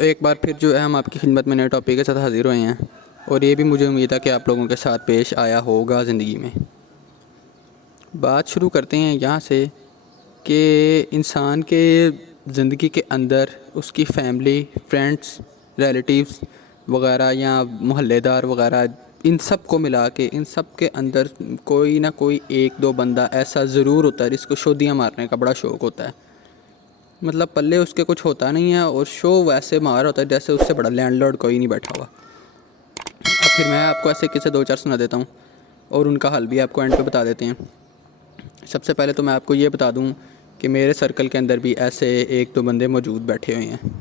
एक बार फिर जो है हम आपकी खिदमत में नए टॉपिक के साथ हाज़िर हुए हैं और ये भी मुझे उम्मीद है कि आप लोगों के साथ पेश आया होगा ज़िंदगी में। बात शुरू करते हैं यहाँ से कि इंसान के ज़िंदगी के अंदर उसकी फैमिली, फ्रेंड्स, रिलेटिव्स वगैरह या मोहल्लेदार वगैरह इन सब को मिला के इन सब के अंदर कोई ना कोई एक दो बंदा ऐसा ज़रूर होता है जिसको शोधियाँ मारने का बड़ा शौक़ होता है। मतलब पल्ले उसके कुछ होता नहीं है और शो वैसे मार होता है जैसे उससे बड़ा लैंडलॉर्ड कोई नहीं बैठा हुआ। अब फिर मैं आपको ऐसे किस्से दो चार सुना देता हूँ और उनका हल भी आपको एंड पे बता देते हैं। सबसे पहले तो मैं आपको ये बता दूँ कि मेरे सर्कल के अंदर भी ऐसे एक दो बंदे मौजूद बैठे हुए हैं।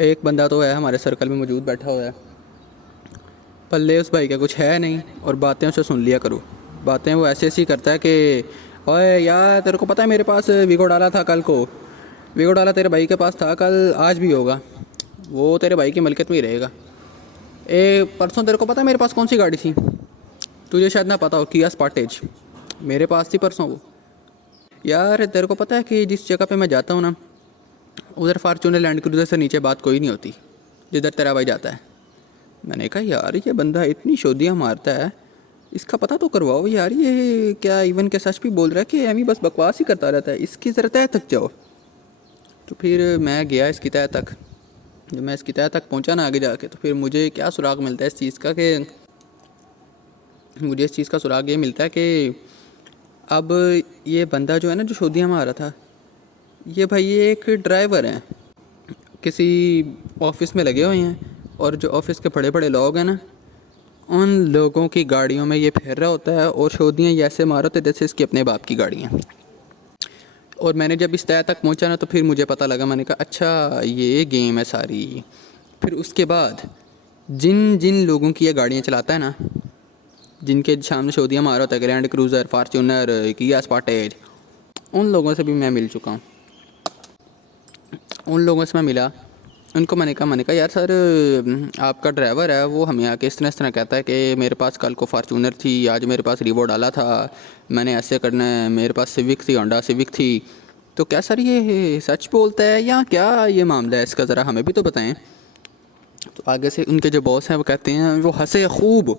एक बंदा तो है हमारे सर्कल में मौजूद बैठा हुआ है, पल्ले उस भाई का कुछ है नहीं और बातें उसे सुन लिया करो। बातें वो ऐसी ऐसी करता है कि ओए यार तेरे को पता है मेरे पास वीगो डाला था कल को, वीगो डाला तेरे भाई के पास था कल, आज भी होगा, वो तेरे भाई की मलकियत में ही रहेगा। परसों तेरे को पता है मेरे पास कौन सी गाड़ी थी, तुझे शायद ना पता हो, किया स्पार्टेज मेरे पास थी परसों वो। यार तेरे को पता है कि जिस जगह पे मैं जाता हूँ ना उधर फार्चूनर लैंड क्रूज़र से नीचे बात कोई नहीं होती जिधर तेरा भाई जाता है। मैंने कहा यार ये बंदा इतनी शोधियाँ मारता है, इसका पता तो करवाओ यार, ये क्या इवन के सच भी बोल रहा है कि एमी बस बकवास ही करता रहता है, इसकी ज़रा तह तक जाओ। तो फिर मैं गया इसकी तह तक। जब मैं इसकी तह तक पहुंचा ना आगे जाके, तो फिर मुझे क्या सुराग मिलता है इस चीज़ का कि मुझे इस चीज़ का सुराग ये मिलता है कि अब ये बंदा जो है ना जो शोधियाँ मारा था, ये भाई ये एक ड्राइवर है, किसी ऑफिस में लगे हुए हैं और जो ऑफिस के बड़े बड़े लोग हैं ना उन लोगों की गाड़ियों में ये फिर रहा होता है और शोधियाँ ऐसे मारा होता है जैसे इसकी अपने बाप की गाड़ियाँ। और मैंने जब इस तय तक पहुंचा ना तो फिर मुझे पता लगा, मैंने कहा अच्छा ये गेम है सारी। फिर उसके बाद जिन जिन लोगों की ये गाड़ियाँ चलाता है ना, जिनके सामने शोधियाँ मारा होता है, ग्रैंड क्रूज़र, फार्चूनर, किया स्पार्टेज, उन लोगों से भी मैं मिल चुका हूँ। उन लोगों से मैं मिला, उनको मैंने कहा यार सर आपका ड्राइवर है वो हमें आके इस तरह कहता है कि मेरे पास कल को फार्चूनर थी, आज मेरे पास रिवो डाला था, मैंने ऐसे करना है, मेरे पास सिविक थी, होंडा सिविक थी। तो क्या सर ये सच बोलता है या क्या ये मामला है इसका, ज़रा हमें भी तो बताएं। तो आगे से उनके जो बॉस हैं वो कहते हैं, वो हंसे खूब,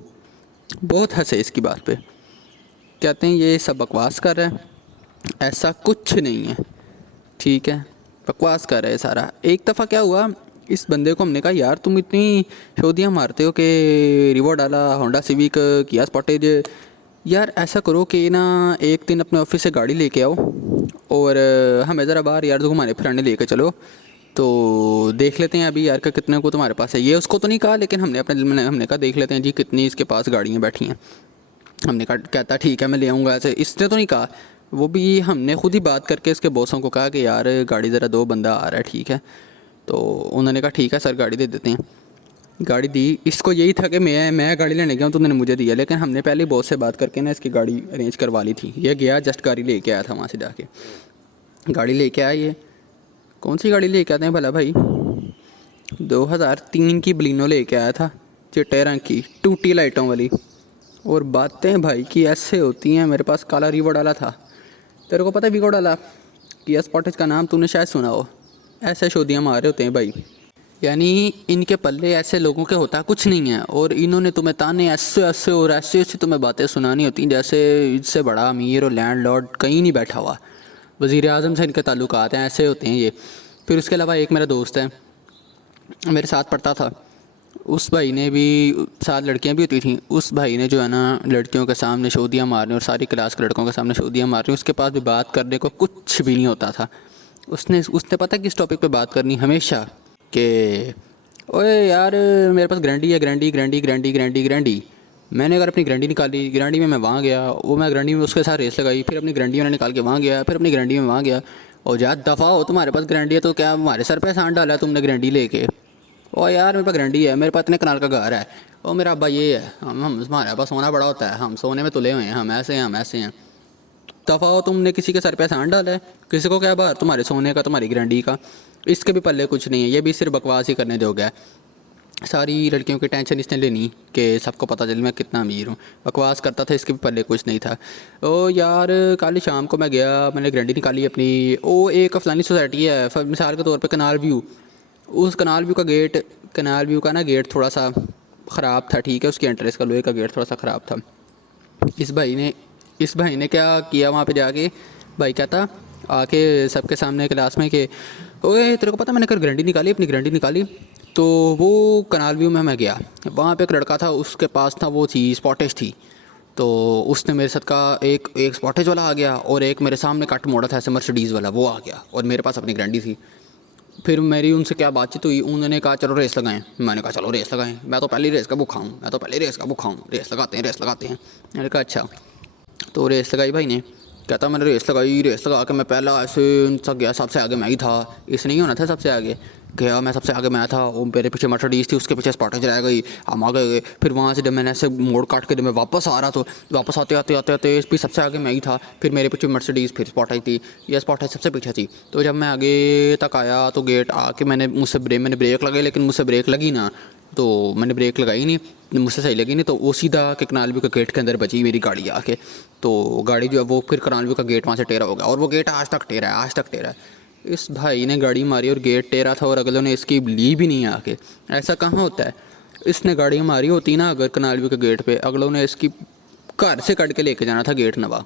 बहुत हंसे इसकी बात पे, कहते हैं ये सब बकवास कर रहा है, ऐसा कुछ नहीं है, ठीक है बकवास कर रहे हैं सारा। एक दफ़ा क्या हुआ, इस बंदे को हमने कहा यार तुम इतनी शोधियाँ मारते हो कि रिवो डाला, होंडा सिविक, किया स्पॉटेज, यार ऐसा करो कि ना एक दिन अपने ऑफिस से गाड़ी लेके आओ और हमें ज़रा बाहर यार घुमाने फिराने लेके चलो, तो देख लेते हैं अभी यार का कितने को तुम्हारे पास है। ये उसको तो नहीं कहा लेकिन हमने कहा देख लेते हैं जी कितनी इसके पास गाड़ियाँ बैठी हैं। हमने कहा, कहता ठीक है मैं ले आऊँगा, ऐसे इसने तो नहीं कहा, वो भी हमने खुद ही बात करके इसके बॉसों को कहा कि यार गाड़ी ज़रा दो, बंदा आ रहा है, ठीक है। तो उन्होंने कहा ठीक है सर गाड़ी दे देते हैं। गाड़ी दी, इसको यही था कि मैं गाड़ी लेने गया हूँ तो उन्होंने मुझे दिया, लेकिन हमने पहले बॉस से बात करके ना इसकी गाड़ी अरेंज करवा ली थी। ये गया जस्ट गाड़ी लेके आया था वहाँ से जाके, गाड़ी लेके आया। ये कौन सी गाड़ी लेके आते हैं भला भाई, 2003 की बलिनो लेके आया था, चिट्टे रंग की, टूटी लाइटों वाली। और बातें भाई की ऐसे होती हैं, मेरे पास काला रीवो डाला था, तेरे को पता है वीगो डाला, किया स्पॉटेज का नाम तूने शायद सुना हो। ऐसे शोधियाँ मार रहे होते हैं भाई, यानी इनके पल्ले ऐसे लोगों के होता कुछ नहीं है और इन्होंने तुम्हें ताने ऐसे ऐसे और ऐसे ऐसे तुम्हें बातें सुनानी होती हैं जैसे इससे बड़ा अमीर और लैंड लॉर्ड कहीं नहीं बैठा हुआ, वज़ीर आज़म से इनके ताल्लुकात हैं, ऐसे होते हैं ये। फिर उसके अलावा एक मेरा दोस्त है मेरे साथ पढ़ता था, उस भाई ने भी, साथ लड़कियां भी होती थी, उस भाई ने जो है ना लड़कियों के सामने शोधियाँ मारने और सारी क्लास के लड़कों के सामने शोधियाँ मारनी, उसके पास भी बात करने को कुछ भी नहीं होता था। उसने पता किस टॉपिक पे बात करनी हमेशा, कि ओए यार मेरे पास ग्रैंडी है, ग्रैंडी ग्रैंडी ग्रैंडी ग्रैंडी ग्रैंडी। मैंने अगर अपनी ग्रैंडी निकाली, ग्रैंडी में मैं वहाँ गया, वो मैं ग्रैंडी में उसके साथ रेस लगाई, फिर अपनी ग्रैंडी मैंने निकाल के वहाँ गया, फिर अपनी ग्रैंडी में वहाँ गया। और जा दफ़ा हो, तुम्हारे पास ग्रैंडी है तो क्या हमारे सर पे सांड डाला है तुमने ग्रैंडी लेके। और यार मेरे पास ग्रैंडी है, मेरे पास इतने कनाल का घर है, और मेरा अब्बा ये है, हम हमारे पास सोना बड़ा होता है, हम सोने में तुले हुए हैं, हम ऐसे हैं, हम ऐसे हैं। दफ़ा हो, तुमने किसी के सर पे सांड डाला है, किसी को क्या बाहर तुम्हारे सोने का, तुम्हारी ग्रैंडी का, इसके भी पल्ले कुछ नहीं है, ये भी सिर्फ बकवास ही करने दोगे। सारी लड़कियों की टेंशन इसने लेनी कि सबको पता चले मैं कितना अमीर हूँ, बकवास करता था, इसके भी पल्ले कुछ नहीं था। ओ यार कल शाम को मैं गया, मैंने ग्रैंडी निकाली अपनी, ओ एक फलानी सोसाइटी है मिसाल के तौर पे कनाल व्यू, उस कनाल व्यू का ना गेट थोड़ा सा ख़राब था, ठीक है, उसके एंट्रेंस का लोहे का गेट थोड़ा सा ख़राब था। इस भाई ने इस भाई ने क्या किया वहाँ पे जाके, भाई कहता आके सबके सामने क्लास में कि ओए तेरे को पता मैंने कल अपनी गारंटी निकाली। तो वो कनाल व्यू में मैं गया, वहाँ पे एक लड़का था, उसके पास था वो थी स्पॉटेज थी। तो उसने मेरे साथ का एक एक स्पॉटेज वाला आ गया और एक मेरे सामने कट मोड़ा था ऐसे मर्सिडीज़ वाला, वो आ गया और मेरे पास अपनी गारंटी थी। फिर मेरी उनसे क्या बातचीत हुई, उन्होंने कहा चलो रेस लगाएं। मैंने कहा चलो रेस लगाएं, मैं तो पहली रेस का भूखा हूँ, रेस लगाते हैं। मैंने कहा अच्छा। तो रेस लगाई भाई ने, कहता मैंने रेस लगा के मैं पहला ऐसे सब गया, सबसे आगे मैं ही था। इस नहीं होना था सबसे आगे, गया मैं सबसे आगे मैं था, वो मेरे पीछे मर्सिडीज़ थी, उसके पीछे स्पॉटेज रह गई, हम आ गए। फिर वहाँ से जब मैंने ऐसे मोड़ काट के जब मैं वापस आ रहा, तो वापस आते भी सबसे आगे मैं ही था। फिर मेरे पीछे मर्सिडीज़, फिर स्पॉटेज थी, ये स्पॉटेज सबसे पीछे थी। तो जब मैं आगे तक आया तो गेट आके मैंने ब्रेक लगाई, लेकिन मुझसे ब्रेक लगी ना, तो मैंने ब्रेक लगाई नहीं, मुझसे सही लगी नहीं, तो वो सीधा के कनालवी का गेट के अंदर बची मेरी गाड़ी आके। तो गाड़ी जो है वो फिर कनालवी का गेट वहाँ से टेढ़ा हो गया, और वो गेट आज तक टेढ़ा है। इस भाई ने गाड़ी मारी और गेट टेढ़ा था और अगलों ने इसकी ली भी नहीं आके। ऐसा कहाँ होता है? इसने गाड़ी मारी होती ना अगर कनालवी के गेट पे, अगलों ने इसकी घर से कट के लेके जाना था गेट नवा।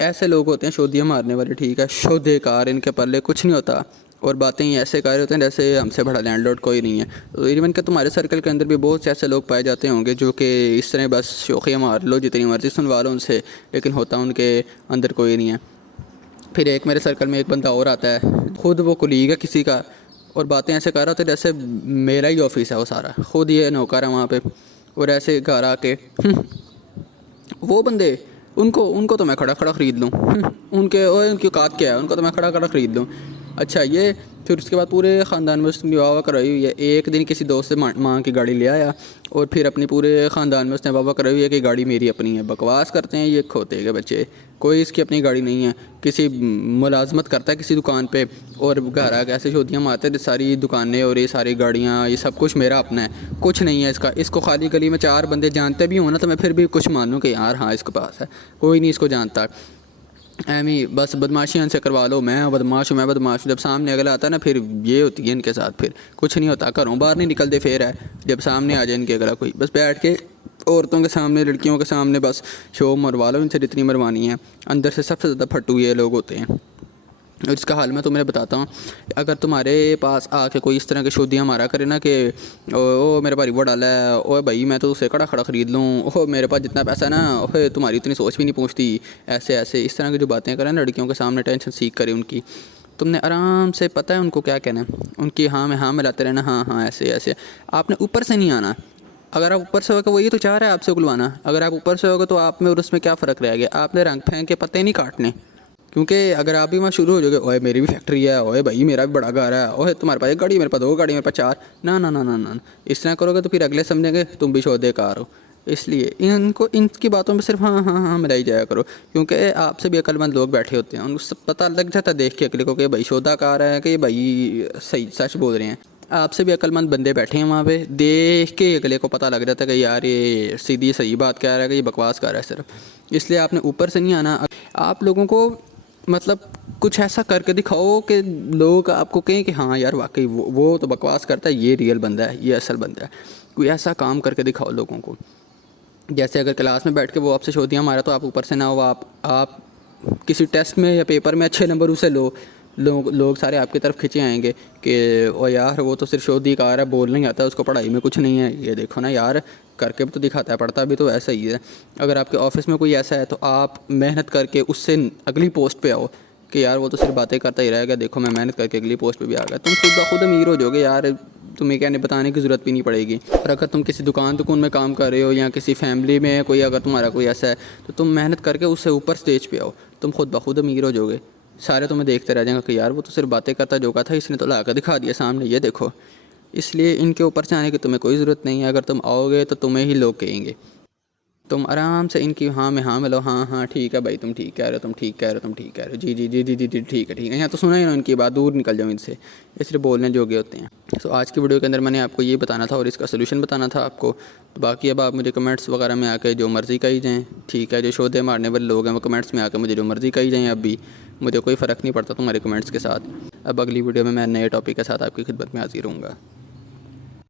ऐसे लोग होते हैं शोधियाँ मारने वाले, ठीक है, शोधे कार, इनके पल्ले कुछ नहीं होता, और बातें ही ऐसे कर रहे होते हैं जैसे हमसे बड़ा लैंडलॉर्ड कोई नहीं है। तो इवन कि तुम्हारे सर्कल के अंदर भी बहुत से ऐसे लोग पाए जाते होंगे जो कि इस तरह बस शोखियाँ मार लो, जितनी मर्जी सुनवा लो उनसे, लेकिन होता उनके अंदर कोई नहीं है। फिर एक मेरे सर्कल में एक बंदा और आता है, खुद वो कुलीग है किसी का, और बातें ऐसे कर रहा होता है जैसे मेरा ही ऑफिस है वो सारा, खुद ये नौकर है वहाँ पे, और ऐसे घर आके वो बंदे, उनको उनको तो मैं खड़ा खड़ा ख़रीद लूँ, उनकी औकात क्या है, उनको तो मैं खड़ा खड़ा ख़रीद लूँ। अच्छा ये, फिर उसके बाद पूरे ख़ानदान में उसने वाह वाह कराई हुई है। एक दिन किसी दोस्त से मांग की गाड़ी ले आया, और फिर अपनी पूरे ख़ानदान में उसने वाह वाह कराई हुई है कि गाड़ी मेरी अपनी है। बकवास करते हैं ये खोते के बच्चे, कोई इसकी अपनी गाड़ी नहीं है। किसी मुलाजमत करता है किसी दुकान पे, और घर आके ऐसे शोधियाँ मारते हैं सारी दुकानें और ये सारी गाड़ियाँ, ये सब कुछ मेरा अपना है, कुछ नहीं है इसका। इसको खाली गली में 4 बंदे जानते भी हो ना, तो मैं फिर भी कुछ मानूँ कि यार हाँ इसके पास है, कोई नहीं इसको जानता। एम ही बस बदमाशी इनसे करवा लो, मैं बदमाश हूँ। जब सामने अगला आता है ना, फिर ये होती है इनके साथ, फिर कुछ नहीं होता, घरों बाहर नहीं निकलते फिर है जब सामने आ जाए इनके अगला कोई, बस बैठ के औरतों के सामने, लड़कियों के सामने बस शो मरवा लो इनसे जितनी मरवानी है। अंदर से सबसे ज़्यादा फट्टू ये लोग होते हैं। और इसका हाल मैं तुम्हें बताता हूँ, अगर तुम्हारे पास आके कोई इस तरह की शोधियाँ मारा करे ना कि ओ मेरे भाई वो डाला है, ओ भाई मैं तो उसे खड़ा खड़ा ख़रीद लूँ, ओह मेरे पास जितना पैसा है ना, ओह तुम्हारी इतनी सोच भी नहीं पहुँचती, ऐसे ऐसे इस तरह की जो बातें करें ना लड़कियों के सामने, टेंशन सीख करे उनकी, तुमने आराम से, पता है उनको क्या कहना है, उनकी हाँ मिलाते रहना, हाँ हाँ ऐसे ऐसे। आपने ऊपर से नहीं आना। अगर आप ऊपर से होगा, वो ये तो चाह रहा है आपसे उगलवाना, अगर आप ऊपर से होगा तो आप में और उसमें क्या फ़र्क रह गया? आपने रंग फेंक के पत्ते नहीं काटने। क्योंकि अगर आप भी वहाँ शुरू हो जाओगे, ओए मेरी भी फैक्ट्री है, ओए भाई मेरा भी बड़ा घर है, ओए तुम्हारे पास एक गाड़ी, मेरे पास 2 गाड़ी, मेरे पास 4, ना ना ना ना ना, इस तरह करोगे तो फिर अगले समझेंगे तुम भी शोधेकार हो। इसलिए इनको इनकी बातों में सिर्फ हाँ हाँ हाँ मिलाई जाया करो, क्योंकि आपसे भी अक्लमंद लोग बैठे होते हैं, उनको सब पता लग जाता है देख के अगले को कि भाई शोधाकार है कि भाई सही सच बोल रहे हैं। आपसे भी अक्लमंद बंदे बैठे हैं वहाँ पे, देख के अगले को पता लग जाता है कि यार ये सीधी सही बात कह रहा है कि ये बकवास कर रहा है सिर्फ। इसलिए आपने ऊपर से नहीं आना। आप लोगों को मतलब कुछ ऐसा करके दिखाओ कि लोग आपको कहें कि हाँ यार वाकई वो तो बकवास करता है, ये रियल बंदा है, ये असल बंदा है। कोई ऐसा काम करके दिखाओ लोगों को। जैसे अगर क्लास में बैठ के वो आपसे शोधियाँ मारा तो आप ऊपर से ना हो, आप किसी टेस्ट में या पेपर में अच्छे नंबर उसे लो, लोग सारे आपकी तरफ खिंचे आएंगे कि ओ यार वो तो सिर्फ शोधिकार है, बोल नहीं आता, उसको पढ़ाई में कुछ नहीं है, ये देखो ना यार करके भी तो दिखाता है, पढ़ता भी तो ऐसा ही है। अगर आपके ऑफिस में कोई ऐसा है तो आप मेहनत करके उससे अगली पोस्ट पे आओ कि यार वो तो सिर्फ बातें करता ही रहेगा, देखो मैं मेहनत करके अगली पोस्ट पे भी आ गया। तुम खुद ब खुद अमीर हो जाओगे यार, तुम्हें कहने बताने की ज़रूरत भी नहीं पड़ेगी। और अगर तुम किसी दुकान में काम कर रहे हो या किसी फैमिली में कोई अगर तुम्हारा कोई ऐसा है, तो तुम मेहनत करके उससे ऊपर स्टेज पे आओ, तुम खुद ब खुद अमीर हो जाओगे। सारे तुम्हें देखते रह जाएंगे कि यार वो तो सिर्फ बातें करता जोगा था, इसने तो ला कर दिखा दिया सामने, ये देखो। इसलिए इनके ऊपर से आने की तुम्हें कोई ज़रूरत नहीं है, अगर तुम आओगे तो तुम्हें ही लोग कहेंगे। तुम आराम से इनकी हाँ में हाँ मिलो, हाँ हाँ ठीक है भाई, तुम ठीक कह रहे हो, तुम ठीक कह रहे हो, तुम ठीक कह रहे हो, जी जी जी जी जी जी ठीक है ठीक है। यहाँ तो सुना ही ना इनकी बात, दूर निकल जाओ इनसे, ये सिर्फ बोलने जोगे होते हैं। तो आज की वीडियो के अंदर मैंने आपको ये बताना था और इसका सोल्यूशन बताना था आपको। तो बाकी अब आप मुझे कमेंट्स वगैरह में आके जो मर्ज़ी कही जाएँ, ठीक है। जो शोधे मारने वाले लोग हैं वो कमेंट्स में आके मुझे जो मर्ज़ी कही जाएँ, अब भी मुझे कोई फ़र्क नहीं पड़ता तुम्हारे कमेंट्स के साथ। अब अगली वीडियो में मैं नए टॉपिक के साथ आपकी खिदमत में हाजिर हूँगा।